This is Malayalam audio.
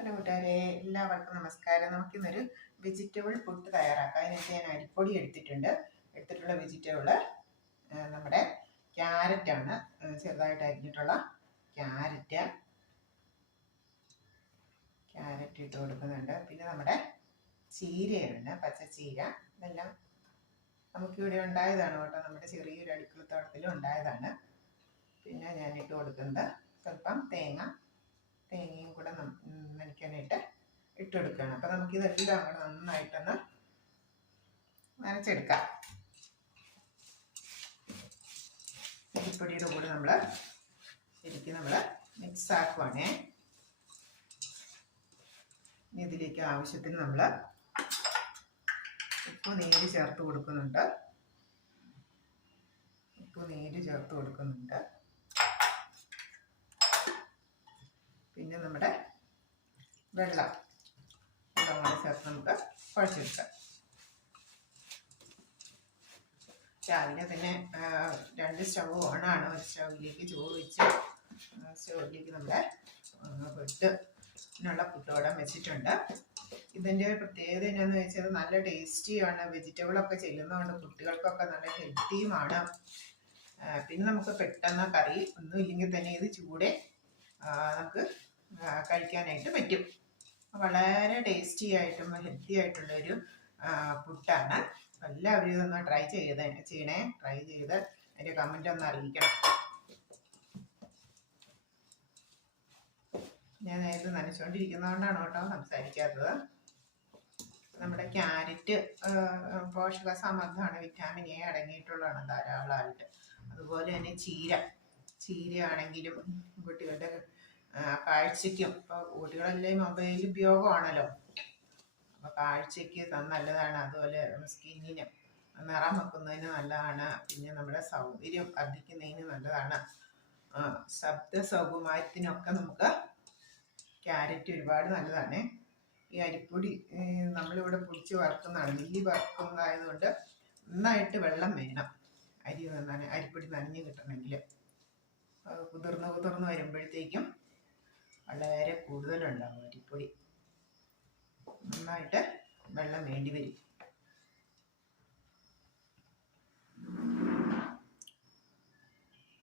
ഹലോ കൂട്ടുകാരെ, എല്ലാവർക്കും നമസ്കാരം. നമുക്കിന്നൊരു വെജിറ്റബിൾ പുട്ട് തയ്യാറാക്കാം. അതിനകത്ത് ഞാൻ അരിപ്പൊടി എടുത്തിട്ടുള്ള വെജിറ്റബിൾ നമ്മുടെ ക്യാരറ്റാണ്. ചെറുതായിട്ട് അരിഞ്ഞിട്ടുള്ള ക്യാരറ്റ് ഇട്ട് കൊടുക്കുന്നുണ്ട്. പിന്നെ നമ്മുടെ ചീരയാണ്, പച്ചച്ചീര. ഇതെല്ലാം നമുക്കിവിടെ ഉണ്ടായതാണ് കേട്ടോ, നമ്മുടെ ചെറിയൊരു അടുക്കളത്തോട്ടത്തിൽ ഉണ്ടായതാണ്. പിന്നെ ഞാൻ ഇട്ട് കൊടുക്കുന്നത് സ്വല്പം തേങ്ങയും കൂടെ നനയ്ക്കാനായിട്ട് ഇട്ടെടുക്കുകയാണ്. അപ്പം നമുക്കിതെല്ലാം കൂടെ നന്നായിട്ടൊന്ന് നനച്ചെടുക്കാം. അരിപ്പൊടിയുടെ കൂടെ ശരിക്കും മിക്സ് ആക്കുവാണേ. ഇതിലേക്ക് ആവശ്യത്തിന് ഉപ്പ് നീര് ചേർത്ത് കൊടുക്കുന്നുണ്ട്. പിന്നെ നമ്മുടെ വെള്ളം കൂടെ ചേർത്ത് നമുക്ക് കുഴച്ചെടുക്കാം. രാവിലെ തന്നെ 2 സ്റ്റവ് ഓണാണ്. ഒരു സ്റ്റൗവിലേക്ക് ചോറ് വെച്ച് സ്റ്റൗവിലേക്ക് നമ്മുടെ പുട്ടുവടം വെച്ചിട്ടുണ്ട്. ഇതിൻ്റെ പ്രത്യേകത എന്നാന്ന് വെച്ചാൽ നല്ല ടേസ്റ്റിയാണ്. വെജിറ്റബിളൊക്കെ ചെല്ലുന്നതുകൊണ്ട് കുട്ടികൾക്കൊക്കെ നല്ല ഹെൽത്തിയുമാണ്. പിന്നെ നമുക്ക് പെട്ടെന്ന് കറി ഒന്നും ഇല്ലെങ്കിൽ തന്നെ ഇത് ചൂടെ നമുക്ക് കഴിക്കാനായിട്ട് പറ്റും. വളരെ ടേസ്റ്റി ആയിട്ടും ഹെൽത്തി ആയിട്ടുള്ളൊരു പുട്ടാണ്. എല്ലാവരും ഇതൊന്ന് ട്രൈ ചെയ്ത് അതിൻ്റെ കമൻ്റ് ഒന്ന് അറിയിക്കണം. ഞാൻ ഇത് നനച്ചുകൊണ്ടിരിക്കുന്നതുകൊണ്ടാണ് കേട്ടോ സംസാരിക്കാത്തത്. നമ്മുടെ ക്യാരറ്റ് പോഷക സമൃദ്ധമാണ്, വിറ്റാമിൻ എ അടങ്ങിയിട്ടുള്ളതാണ് ധാരാളമായിട്ട്. അതുപോലെ തന്നെ ചീരയാണെങ്കിലും കുട്ടികളുടെ കാഴ്ചയ്ക്കും, ഇപ്പോൾ കുട്ടികളെല്ലാം മൊബൈൽ ഉപയോഗമാണല്ലോ, അപ്പോൾ കാഴ്ചയ്ക്ക് നല്ലതാണ്. അതുപോലെ സ്കിന്നിന് നിറം വെക്കുന്നതിന് നല്ലതാണ്. പിന്നെ നമ്മുടെ സൗന്ദര്യം വർദ്ധിക്കുന്നതിന് നല്ലതാണ്. ശബ്ദ സൗകുമാര്യത്തിനൊക്കെ നമുക്ക് ക്യാരറ്റ് ഒരുപാട് നല്ലതാണ്. ഈ അരിപ്പൊടി നമ്മളിവിടെ പൊടിച്ച് വറുക്കുന്നതാണ്. നെല്ലി വറുക്കുന്നതായതുകൊണ്ട് നന്നായിട്ട് വെള്ളം വേണം. അരിപ്പൊടി നനഞ്ഞ് കിട്ടണമെങ്കിൽ. കുതിർന്ന് വരുമ്പോഴത്തേക്കും വളരെ കൂടുതലുണ്ടാകും അരിപ്പൊടി. നന്നായിട്ട് വെള്ളം വേണ്ടി വരും.